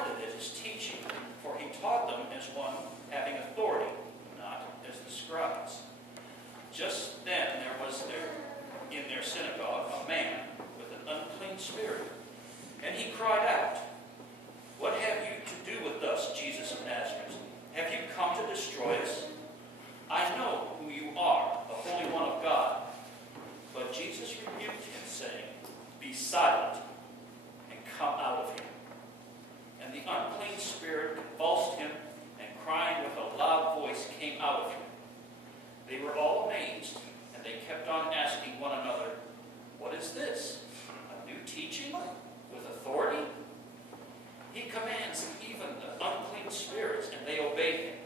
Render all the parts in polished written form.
astounded at his teaching, for he taught them as one having authority, not as the scribes. Just then there was in their synagogue a man with an unclean spirit, and he cried out, "What have you to do with us, Jesus of Nazareth? Have you come to destroy us? I know who you are, the Holy One of God." But Jesus rebuked him, saying, "Be silent, and come out of him." And the unclean spirit convulsed him, and crying with a loud voice came out of him. They were all amazed, and they kept on asking one another, "What is this? A new teaching with authority? He commands even the unclean spirits, and they obey him."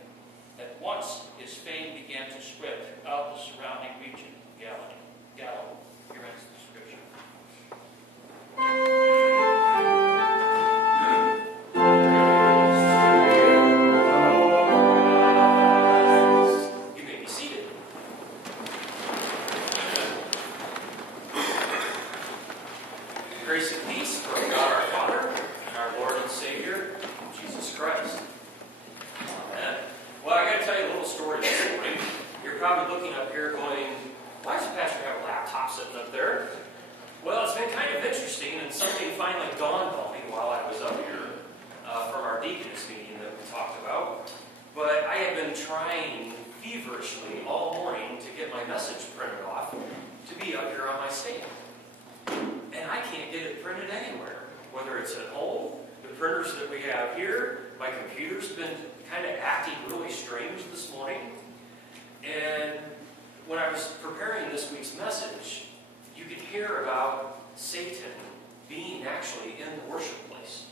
At once his fame began to spread throughout the surrounding region of Galilee. Here ends the scripture. You may be seated. Grace and peace from God our Father and our Lord and Savior, Jesus Christ. Amen. Well, I got to tell you a little story this morning. You're probably looking up here going, "Why does the pastor have a laptop sitting up there?" Well, it's been kind of interesting, and something finally dawned on me while I was up here from our deaconess meeting that we talked about. But I have been trying feverishly all morning to get my message printed off to be up here on my stand. And I can't get it printed anywhere, whether it's at home, the printers that we have here. My computer's been kind of acting really strange this morning. And when I was preparing this week's message, you could hear about Satan being actually in the worship place.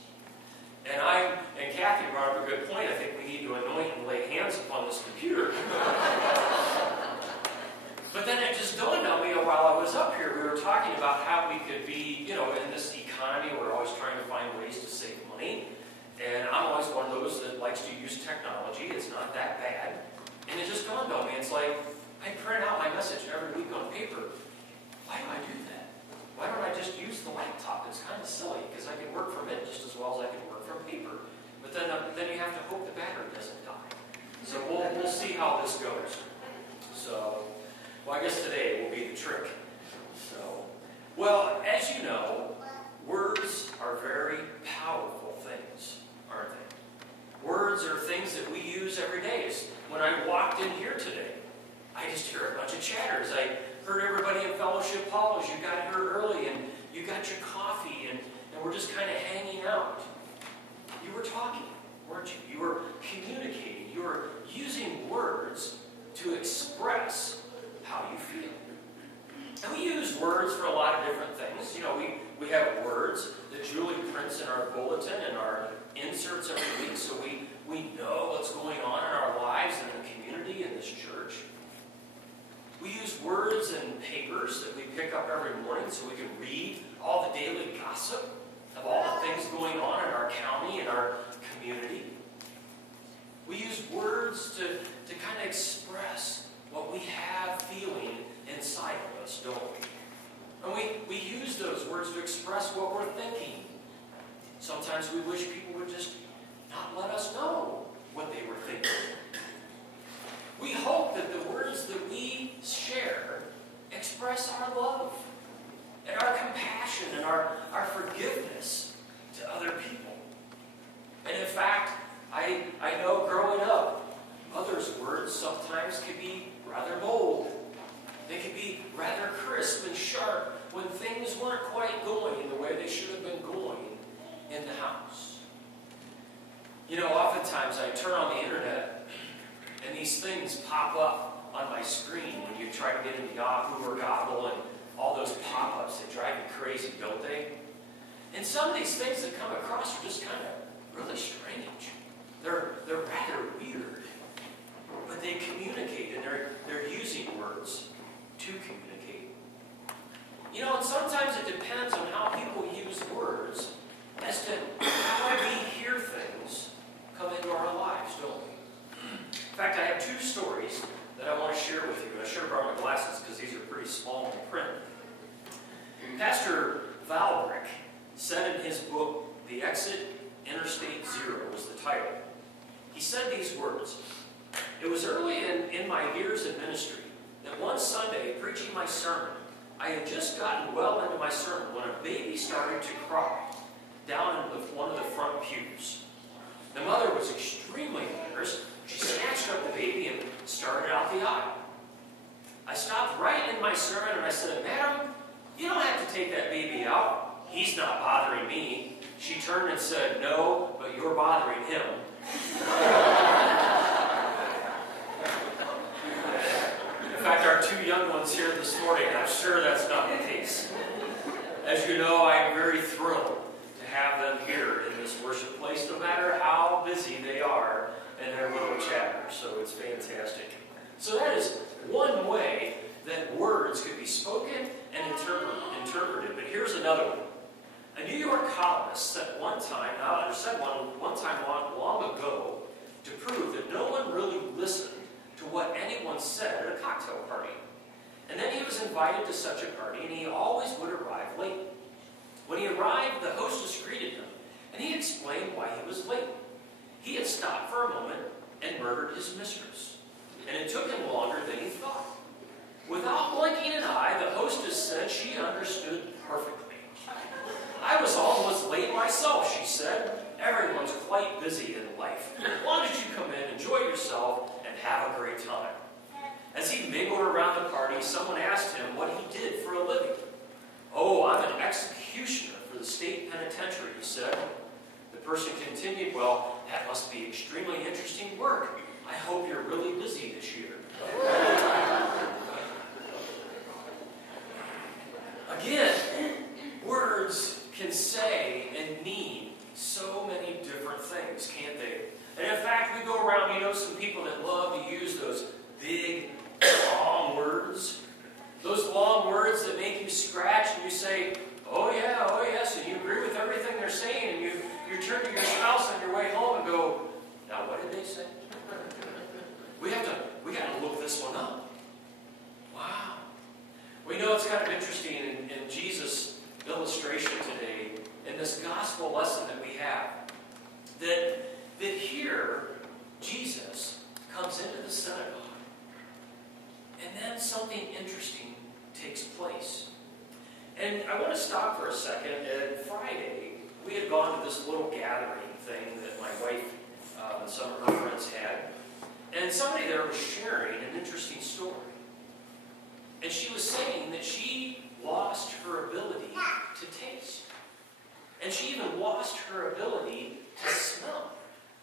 And Kathy brought up a good point. I think we need to anoint and lay hands upon this computer. But then it just dawned on me while I was up here, we were talking about how we could be, in this economy, we're always trying to find ways to save money. And I'm always one of those that likes to use technology. It's not that bad. And it just dawned on me. It's like, I print out my message every week on paper. Why do I do that? Why don't I just use the laptop? It's kind of silly, because I can work from it just as well as I can work from paper. But then you have to hope the battery doesn't die. So we'll see how this goes. So, well, I guess today will be the trick. So, well, as you know, words are very powerful things, aren't they? Words are things that we use every day. When I walked in here today, I just hear a bunch of chatters. I heard everybody in Fellowship Hall as you got here early, and you got your coffee, and we're just kind of hanging out. You were talking, weren't you? You were communicating. You were using words to express how you feel. And we use words for a lot of different things. We have words that Julie prints in our bulletin and our inserts every week, so we know what's going on in our lives and in the community in this church. We use words and papers that we pick up every morning so we can read all the daily gossip of all the things going on in our county and our community. We use words to kind of express what we have feeling inside of us, don't we? And we use those words to express what we're thinking. Sometimes we wish people would just not let us know what they were thinking. We hope that the words that we share express our love and our compassion and our forgiveness to other people. And in fact, I know growing up, others' words sometimes can be rather bold. They can be rather crisp and sharp when things weren't quite going the way they should have been going in the house. Oftentimes I turn on the internet and these things pop up on my screen when you try to get into Yahoo or Goggle, and all those pop-ups, they drive you crazy, don't they? And some of these things that come across are just kind of really strange. They're rather weird. But they communicate, and they're using words to communicate. And sometimes it depends on how people use words as to how we hear things come into our lives, don't we? In fact, I have two stories that I want to share with you. I should have brought my glasses because these are pretty small in print. Pastor Valbrick said in his book, The Exit, Inner said these words. It was early in my years in ministry that one Sunday, preaching my sermon, I had just gotten well into my sermon when a baby started to cry down in one of the front pews. The mother was extremely embarrassed. She snatched up the baby and started out the aisle. I stopped right in my sermon and I said, "Madam, you don't have to take that baby out. He's not bothering me." She turned and said, "No, but you're bothering him." In fact, our two young ones here this morning, I'm sure that's not the case. As you know, I am very thrilled to have them here in this worship place, no matter how busy they are in their little chapter. So it's fantastic. So that is one way that words could be spoken and interpreted. But here's another one. A New York columnist said one time long ago to prove that no one really listened to what anyone said at a cocktail party. And then he was invited to such a party, and he always would arrive late. When he arrived, the hostess greeted him, and he explained why he was late. He had stopped for a moment and murdered his mistress, and it took him longer than he thought. Without blinking an eye, the hostess said she understood perfectly. "I was almost late myself," she said. "Everyone's quite busy in life. Why don't you come in, enjoy yourself, and have a great time?" As he mingled around the party, someone asked him what he did for a living. "Oh, I'm an executioner for the state penitentiary," he said. The person continued, "Well, that must be extremely interesting work. I hope you're really busy this year." Again, words can say and mean so many different things, can't they? And in fact, we go around, some people that love to use those big, long words. Those long words that make you scratch and you say, "Oh yeah, oh yes," and you agree with everything they're saying, and you turn to your spouse on your way home and go, "Now what did they say?" We got to look this one up. Wow. We know it's kind of interesting in Jesus' illustration today, in this gospel lesson that we have, that here Jesus comes into the synagogue, and then something interesting takes place. And I want to stop for a second. At Friday, we had gone to this little gathering thing that my wife and some of her friends had, and somebody there was sharing an interesting story. And she was saying that she lost her ability to taste. And she even lost her ability to smell.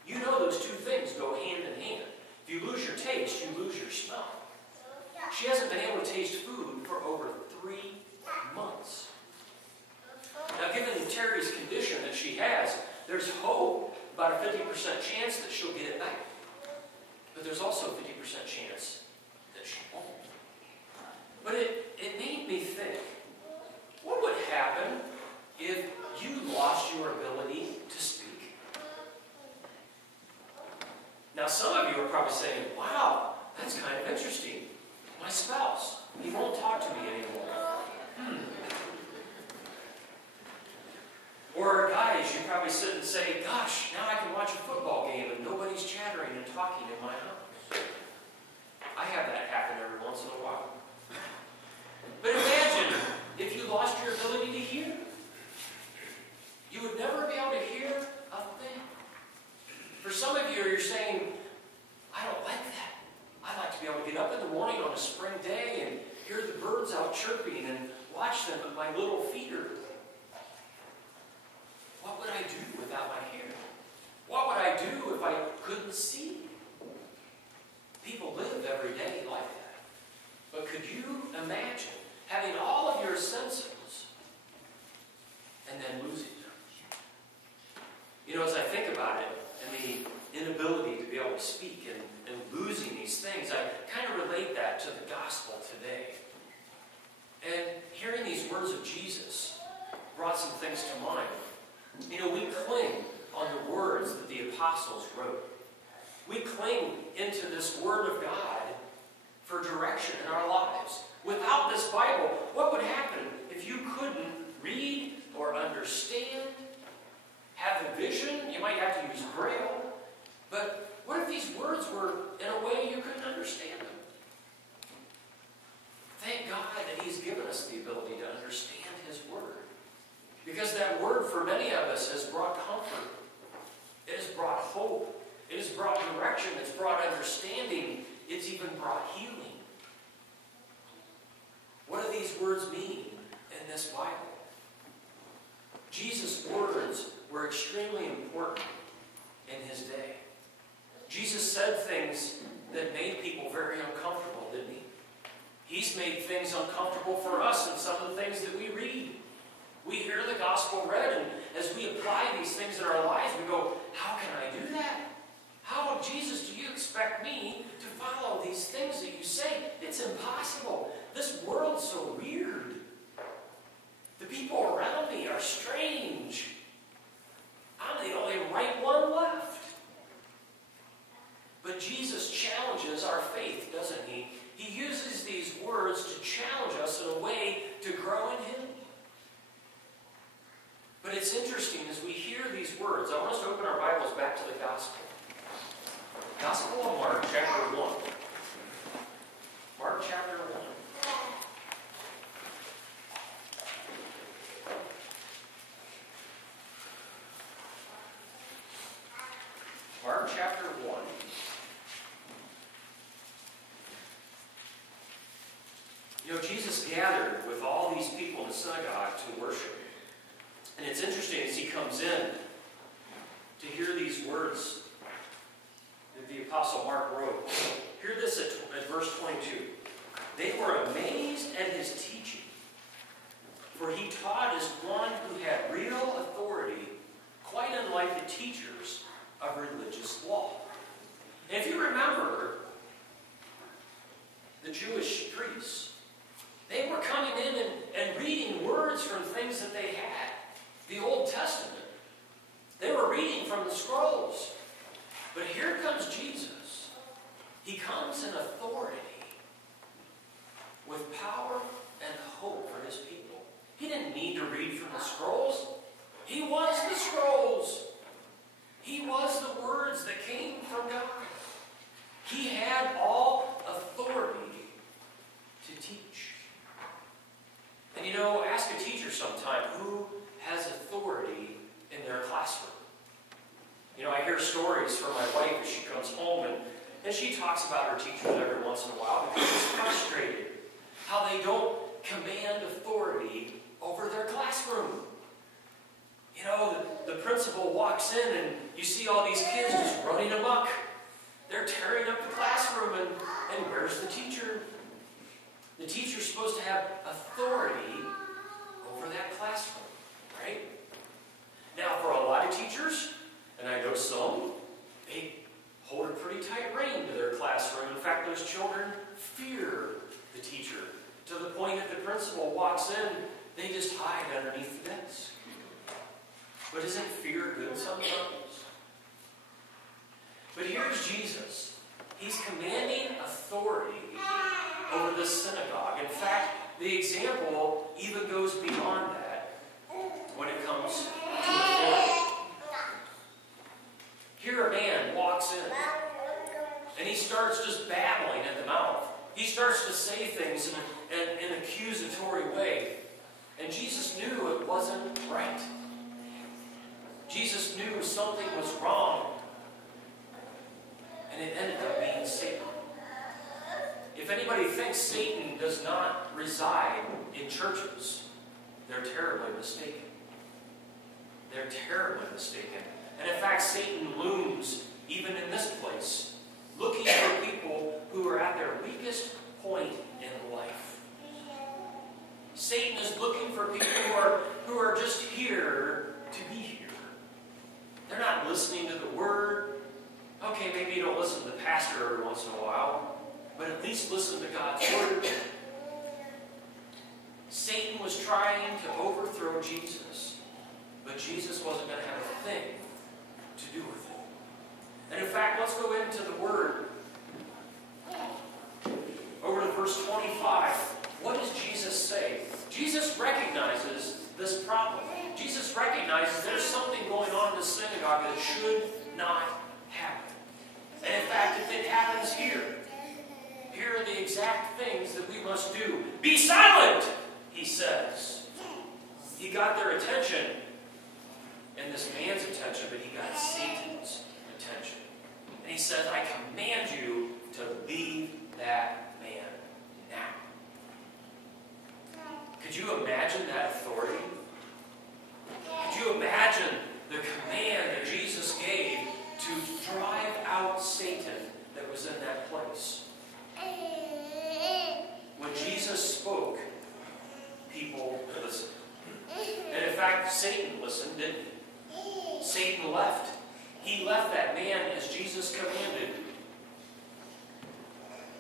You know those two things go hand in hand. If you lose your taste, you lose your smell. She hasn't been able to taste food for over 3 months. Now, given Terry's condition that she has, there's hope, about a 50% chance that she'll get it back. But there's also a 50% chance that she won't. But it made me think, what would happen if you lost your ability to speak? Now, some of you are probably saying, "Wow, that's kind of interesting. My spouse, he won't talk to me anymore." Or guys, you probably sit and say, "Gosh, now I can watch a football game and nobody's chattering and talking in my house." I have that happen every once in a while. But imagine if you lost your ability to hear. You would never be able to hear a thing. For some of you, you're saying, "I don't like that. I like to be able to get up in the morning on a spring day and hear the birds out chirping and watch them at my little feeder. What would I do without my hearing? What would I do if I couldn't see?" People live every day like that. But could you imagine having all of your senses and then losing them? As I think about it and the inability to be able to speak and losing these things, I kind of relate that to the gospel today. And hearing these words of Jesus brought some things to mind. We cling on the words that the apostles wrote. We cling into this Word of God for direction in our lives. Without this Bible, what would happen if you couldn't read or understand, have the vision? You might have to use Braille. But what if has brought direction. It's brought understanding. It's even brought healing. What do these words mean in this Bible? Jesus' words were extremely important in his day. Jesus said things that made people very uncomfortable, didn't he? He's made things uncomfortable for us in some of the things that we read. We hear the gospel read, and as we apply these things in our lives, we go, how can I do that? How, Jesus, do you expect me to follow these things that you say? It's impossible. This world's so weird. The people around me are strange. I'm the only right one left. But Jesus challenges our faith, doesn't he? He uses these words to challenge us in a way to grow in him. But it's interesting as we hear these words. I want us to open our Bibles back to the Gospel. Gospel of Mark, chapter 1. Mark, chapter 1. Mark, chapter 1. You know, Jesus gathered with all these people in the synagogue to worship. And it's interesting as he comes in to hear these words that the Apostle Mark wrote. Hear this at verse 22. They were amazed at his teaching, for he taught as one who had real authority, quite unlike the teachers of religious law. And if you remember, the Jewish priests, they were coming in and reading words from things that they had. The Old Testament. They were reading from the scrolls. But here comes Jesus. He comes in authority, with power and hope for his people. He didn't need to read from the scrolls. He was the scrolls. He was the words that came from God. He had all authority to teach. And you know, ask a teacher sometime who has authority in their classroom. You know, I hear stories from my wife as she comes home, and she talks about her teachers every once in a while because she's frustrated how they don't command authority over their classroom. You know, the principal walks in and you see all these kids just running amok. They're tearing up the classroom, and where's the teacher? The teacher's supposed to have authority over that classroom, right? Now, for a lot of teachers, and I know some, they hold a pretty tight rein to their classroom. In fact, those children fear the teacher to the point that the principal walks in, they just hide underneath the desk. But isn't fear good sometimes? But here's Jesus. He's commanding authority over this synagogue. In fact, the example even goes beyond that when it comes to authority. Here a man walks in, and he starts just babbling at the mouth. He starts to say things in an accusatory way. And Jesus knew it wasn't right. Jesus knew something was wrong. And it ended up being Satan. If anybody thinks Satan does not reside in churches, they're terribly mistaken. They're terribly mistaken. And in fact, Satan looms even in this place, looking for people who are at their weakest point in life. Satan is looking for people who are just here to be here. They're not listening to the Word. Okay, maybe you don't listen to the pastor every once in a while, but at least listen to God's Word. Satan was trying to overthrow Jesus, but Jesus wasn't going to have a thing to do with it. And in fact, let's go into the Word. Over to verse 25. What does Jesus say? Jesus recognizes this problem. Jesus recognizes there's something going on in the synagogue that should not happen. And in fact, if it happens here are the exact things that we must do. Be silent, he says. He got their attention, and this man's attention, but he got Satan's attention. Satan listened, didn't he? Satan left. He left that man as Jesus commanded.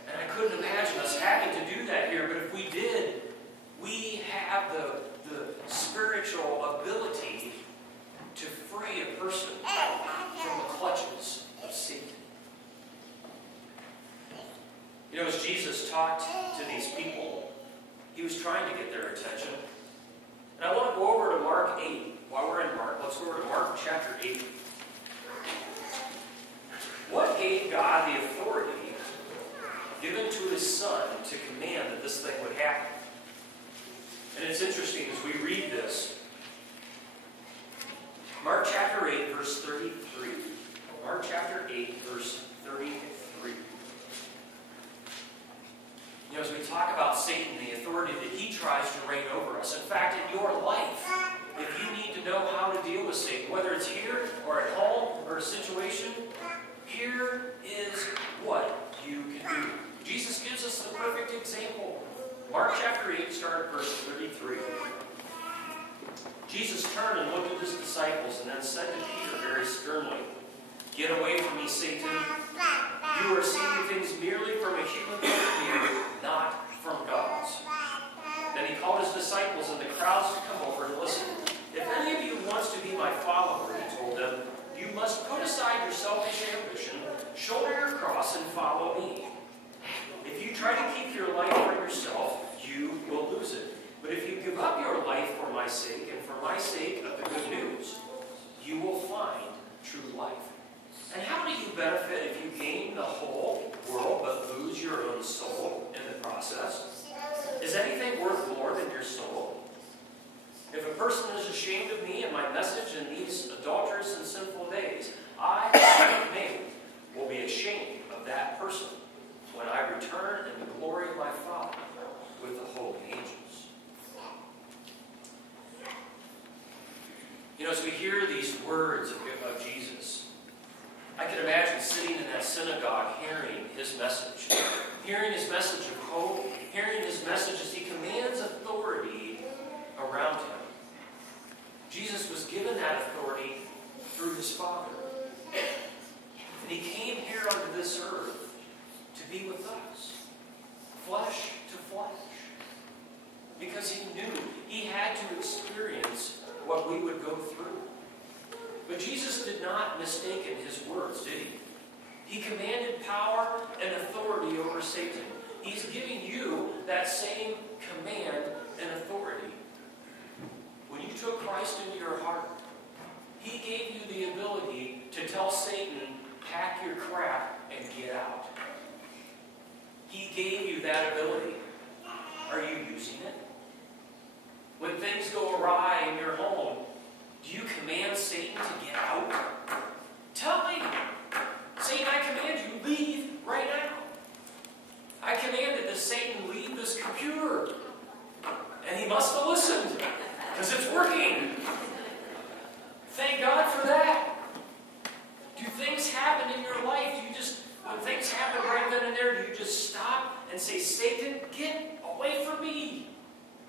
And I couldn't imagine us having to do that here, but if we did, we have the spiritual ability to free a person from the clutches of Satan. You know, as Jesus talked to these people, he was trying to get their attention. And I want to go over to Mark 8. While we're in Mark, let's go over to Mark chapter 8. What gave God the authority given to his Son to command that this thing would happen? And it's interesting as we read this. Mark chapter 8, verse 33. Mark chapter 8, verse 33. You know, as we talk about Satan, the authority that he tries to reign over us. In fact, in your life, if you need to know how to deal with Satan, whether it's here or at home or a situation, here is what you can do. Jesus gives us the perfect example. Mark chapter 8, start at verse 33. Jesus turned and looked at his disciples and then said to Peter very sternly, "Get away from me, Satan. You are seeing things merely from a human point of view, not from God's." Then he called his disciples and the crowds to come over and listen. "If any of you wants to be my follower," he told them, "you must put aside your selfish ambition, shoulder your cross, and follow me. If you try to keep your life for yourself, you will lose it. But if you give up your life for my sake and for my sake of the good news, you will find true life. And how do you benefit if you gain the whole world but lose your own soul in the process? Is anything worth more than your soul? If a person is ashamed of me and my message in these adulterous and sinful days, I, the Son of Man, will be ashamed of that person when I return in the glory of my Father with the holy angels." You know, as we hear these words of Jesus, I can imagine sitting in that synagogue hearing his message of hope, hearing his message as he commands authority around him. Jesus was given that authority through his Father. And he came here onto this earth to be with us, flesh to flesh, because he knew he had to experience what we would go through. But Jesus did not mistake in his words, did he? He commanded power and authority over Satan. He's giving you that same command and authority. When you took Christ into your heart, he gave you the ability to tell Satan, "Pack your crap and get out." He gave you that ability. Are you using it? When things go awry in your home, do you command Satan to get out? Tell me. Satan, I command you, leave right now. I commanded that Satan leave this computer. And he must have listened, because it's working. Thank God for that. Do things happen in your life? Do you just, when things happen right then and there, do you just stop and say, "Satan, get away from me.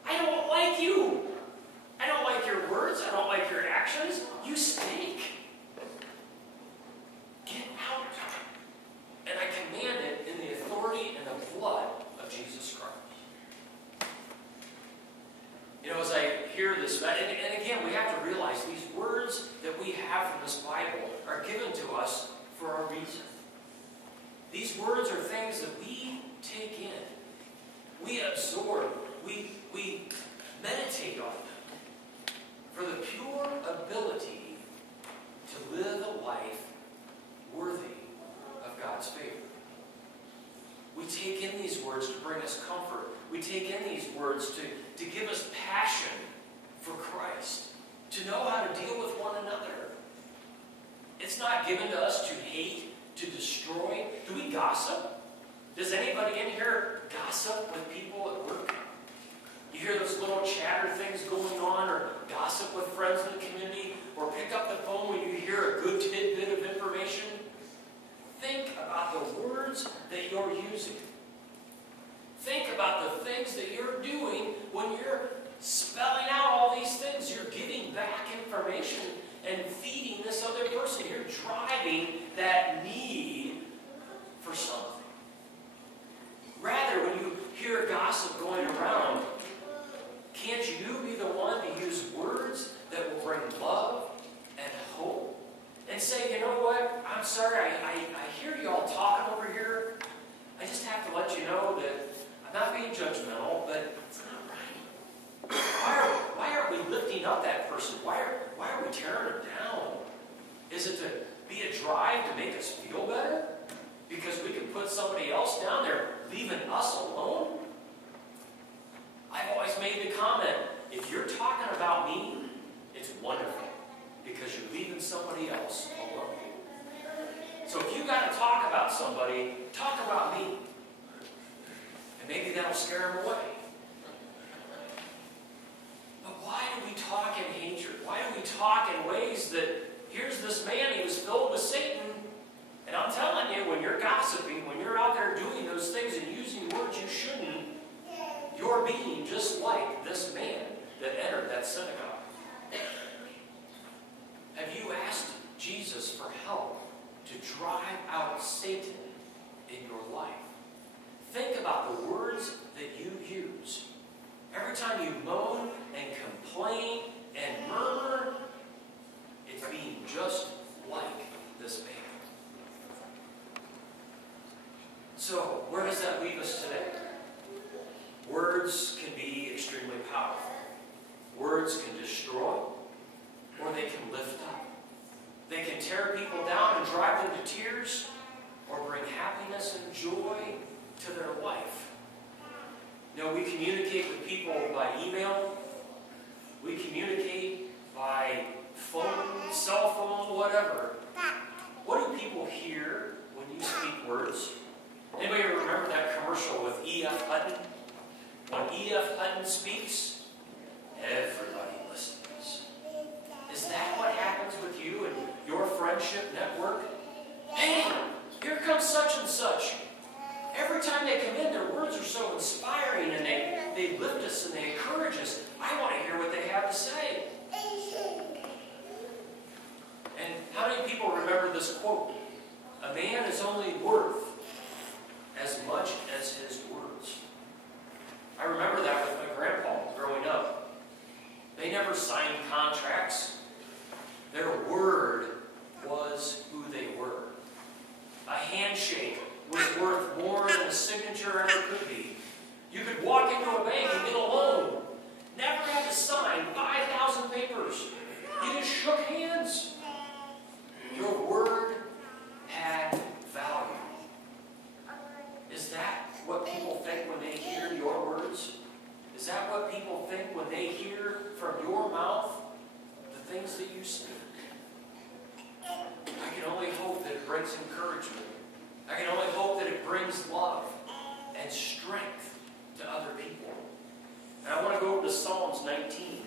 I don't like you. I don't like your words. I don't like your actions. You stink. Get out." And I command it in the authority and the blood of Jesus Christ. You know, as I hear this, and again, we have to realize these words that we have from this Bible are given to us for a reason. These words are things that we take in. We absorb. We meditate on them for the pure ability to live a life worthy of God's favor. We take in these words to bring us comfort. We take in these words to give us passion for Christ, to know how to deal with one another. It's not given to us to hate, to destroy. Do we gossip? Does anybody in here gossip with people at work? You hear those little chatter things going on, or gossip with friends in the community, or pick up the phone when you hear a good tidbit of information? Think about the words that you're using. Think about the things that you're doing when you're spelling out all these things. You're giving feeding back information and feeding this other person. You're driving that need for something. Rather, when you hear gossip going around, can't you be the one to use words that will bring love and hope? And say, you know what? I'm sorry, I hear you all talking over here. I just have to let you know that I'm not being judgmental, but it's not right. Why aren't we lifting up that person? Why are we tearing her down? Is it to be a drive to make us feel better? Because we can put somebody else down there, leaving us alone? I've always made the comment, if you're talking about me, it's wonderful, because you're leaving somebody else alone. So if you got to talk about somebody, talk about me. And maybe that'll scare them away. But why do we talk in hatred? Why do we talk in ways that, here's this man, he was filled with Satan. And I'm telling you, when you're gossiping, when you're out there doing those things and using words you shouldn't, you're being just like this man that entered that synagogue. Have you asked Jesus for help to drive out Satan in your life? Think about the words that you use. Every time you moan and complain and murmur, it's being just like this man. So, where does that leave us today? Words can be extremely powerful. Words can destroy, or they can lift up. They can tear people down and drive them to tears, or bring happiness and joy to their life. You know, we communicate with people by email. We communicate by phone, cell phone, whatever. What do people hear when you speak words? Anybody remember that commercial with E.F. Hutton? When E.F. Hutton speaks, everybody listens. Is that what happens with you and your friendship network? Hey, here comes such and such. Every time they come in, their words are so inspiring, and they lift us and they encourage us. I want to hear what they have to say. And how many people remember this quote? A man is only worth as much as his words. I remember that with my grandpa growing up. They never signed contracts. Their word was who they were. A handshake was worth more than a signature ever could be. You could walk into a bank and get a loan. Never had to sign 5,000 papers. You just shook hands. Your word had value. Is that what people think when they hear your words? Is that what people think when they hear from your mouth the things that you speak? I can only hope that it brings encouragement. I can only hope that it brings love and strength to other people. And I want to go over to Psalms 19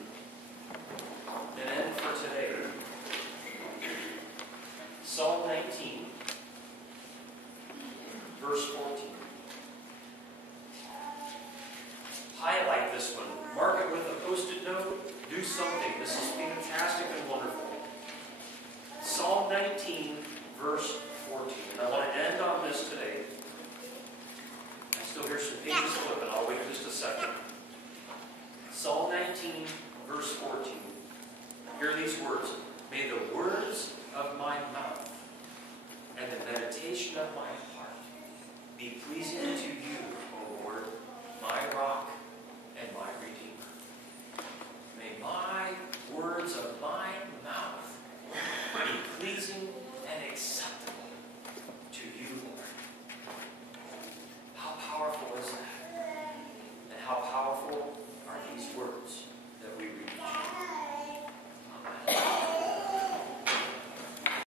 and end for today. Psalm 19, verse 14. Highlight this one. Mark it with a post-it note. Do something. This is fantastic and wonderful. Psalm 19, verse 14. And I want to end on this today. I still hear some pages flipping. I'll wait just a second. Psalm 19, verse 14. Hear these words. May the